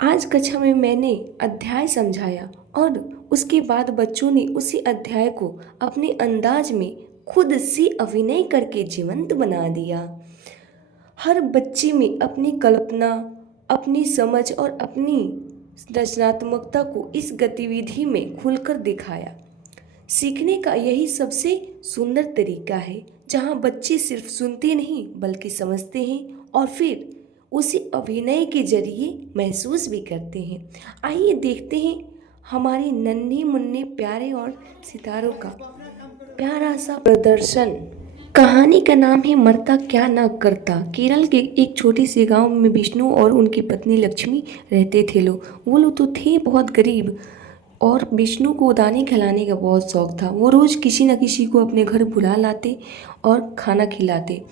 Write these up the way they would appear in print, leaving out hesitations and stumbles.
आज कक्षा में मैंने अध्याय समझाया और उसके बाद बच्चों ने उसी अध्याय को अपने अंदाज में खुद से अभिनय करके जीवंत बना दिया। हर बच्चे में अपनी कल्पना, अपनी समझ और अपनी रचनात्मकता को इस गतिविधि में खुलकर दिखाया। सीखने का यही सबसे सुंदर तरीका है, जहाँ बच्चे सिर्फ सुनते नहीं बल्कि समझते हैं और फिर उसे अभिनय के जरिए महसूस भी करते हैं। आइए देखते हैं हमारे नन्हे मुन्ने प्यारे और सितारों का प्यारा सा प्रदर्शन। कहानी का नाम है मरता क्या ना करता। केरल के एक छोटे से गांव में विष्णु और उनकी पत्नी लक्ष्मी रहते थे। वो लोग तो थे बहुत गरीब और विष्णु को दाने खिलाने का बहुत शौक था। वो रोज़ किसी न किसी को अपने घर बुला लाते और खाना खिलाते,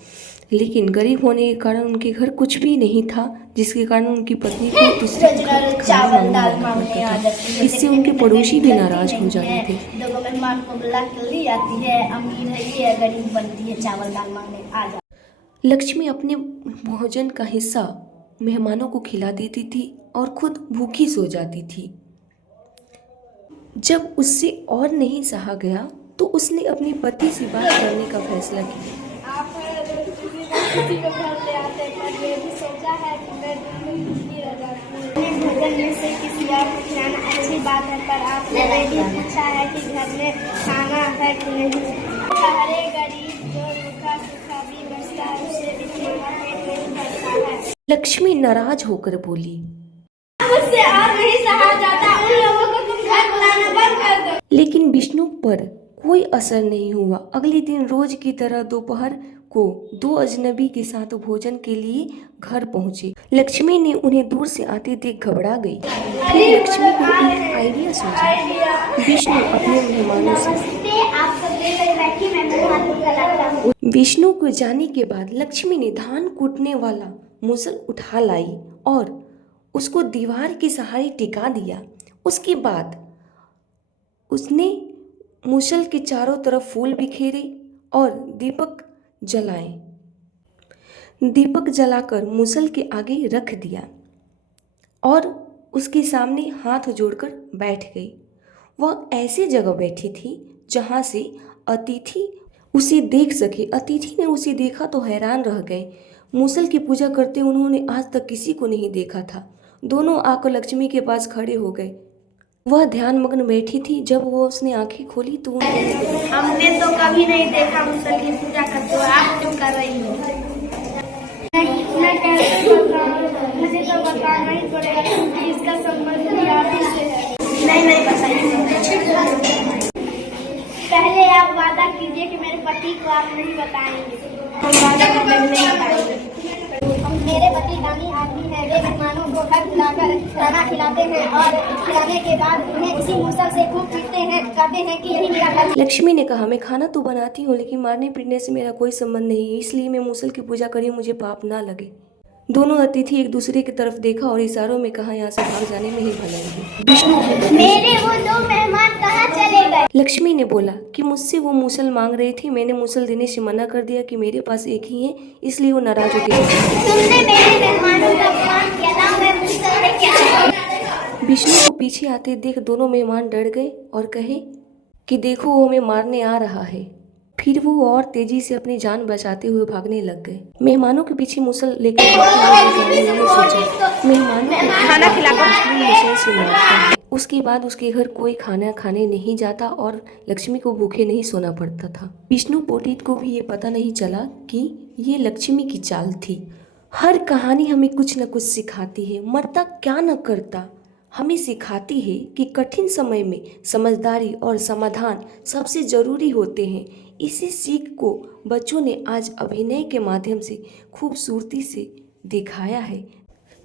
लेकिन गरीब होने के कारण उनके घर कुछ भी नहीं था, जिसके कारण उनकी पत्नी को दूसरे के घर खाना मांगने जाना पड़ता था। इससे उनके पड़ोसी भी नाराज हो जाते थे। दो मेहमान को बुला के ली आती है, अमीर है ये गरीब बनती है, चावल दाल मांगने आ जा। लक्ष्मी अपने भोजन का हिस्सा मेहमानों को खिला देती थी और खुद भूखी सो जाती थी। जब उससे और नहीं सहा गया तो उसने अपने पति से बात करने का फैसला किया। आप किसी को घर ले आते पर ये भी सोचा है कि मैं दुखी रह जाती हूँ। भोजन में से किसी और को खिलाना अच्छी बात है, पर आपने ये भी पूछा है कि घर में खाना है कि नहीं। हरे गरीब जो भूखा सूखा भी बचता है उसे भी खाना पेट नहीं भरता है। लक्ष्मी नाराज होकर बोली, मुझसे और नहीं सहा जाता, उन लोगों को तुम घर बुलाना बंद कर दो। लेकिन विष्णु पर कोई असर नहीं हुआ। अगले दिन रोज की तरह दोपहर को दो अजनबी के साथ भोजन के लिए घर पहुंचे। लक्ष्मी ने उन्हें दूर से आते देख घबरा गई। फिर लक्ष्मी को एक आइडिया सूझा। विष्णु अपने मेहमानों से विष्णु को जाने के बाद लक्ष्मी ने धान कूटने वाला मूसल उठा लाई और उसको दीवार के सहारे टिका दिया। उसके बाद उसने मूसल के चारों तरफ फूल बिखेरे और दीपक जलाए। दीपक जलाकर मूसल के आगे रख दिया और उसके सामने हाथ जोड़कर बैठ गई। वह ऐसी जगह बैठी थी जहाँ से अतिथि उसे देख सके। अतिथि ने उसे देखा तो हैरान रह गए। मूसल की पूजा करते उन्होंने आज तक किसी को नहीं देखा था। दोनों आकर लक्ष्मी के पास खड़े हो गए। वह ध्यान मग्न बैठी थी। जब वो उसने आंखें खोली तो हमने तो कभी नहीं देखा मूसल की पूजा करते हो, आप क्यों कर रही हो? मैं कैसे बताऊं? मुझे तो बताना ही पड़ेगा क्योंकि इसका संबंध भी आप ही से है। नहीं बताइए। पहले आप वादा कीजिए कि मेरे पति को आप नहीं बताएंगे। हम वादा करते हैं नहीं बताएंगे। मेरे पति दानी आदमी है, वे मेहमानों को घर बुलाकर खाना खिलाते हैं और खिलाने के बाद उन्हें इसी मूसल से खूब पीटते हैं, कहते हैं कि यही मेरा घर। लक्ष्मी ने कहा, मैं खाना तो बनाती हूँ लेकिन मारने पीटने से मेरा कोई संबंध नहीं है, इसलिए मैं मूसल की पूजा करी, मुझे पाप ना लगे। दोनों अतिथि एक दूसरे की तरफ देखा और इशारों में कहा, यहाँ से भाग जाने में ही भलाई है। मेरे वो दो मेहमान कहाँ चले गए? लक्ष्मी ने बोला कि मुझसे वो मूसल मांग रहे थे, मैंने मूसल देने से मना कर दिया कि मेरे पास एक ही है, इसलिए वो नाराज हो गए। तुमने मेरे मेहमानों का अपमान किया ना, मैं मूसल में क्या? विष्णु को पीछे आते देख दोनों मेहमान डर गए और कहे कि देखो वो हमें मारने आ रहा है। फिर वो और तेजी से अपनी जान बचाते हुए भागने लग गए। मेहमानों के पीछे मूसल लेकर मेहमानों को खाना खिलाकर मूसल से मारता है। उसके बाद उसके घर कोई खाना खाने नहीं जाता और लक्ष्मी को भूखे नहीं सोना पड़ता था। विष्णु पंडित को भी ये पता नहीं चला कि ये लक्ष्मी की चाल थी। हर कहानी हमें कुछ न कुछ सिखाती है। मरता क्या न करता हमें सिखाती है कि कठिन समय में समझदारी और समाधान सबसे ज़रूरी होते हैं। इसी सीख को बच्चों ने आज अभिनय के माध्यम से खूबसूरती से दिखाया है।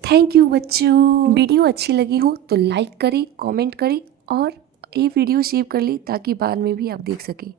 थैंक यू बच्चों। वीडियो अच्छी लगी हो तो लाइक करें, कमेंट करें और ये वीडियो सेव कर लें ताकि बाद में भी आप देख सकें।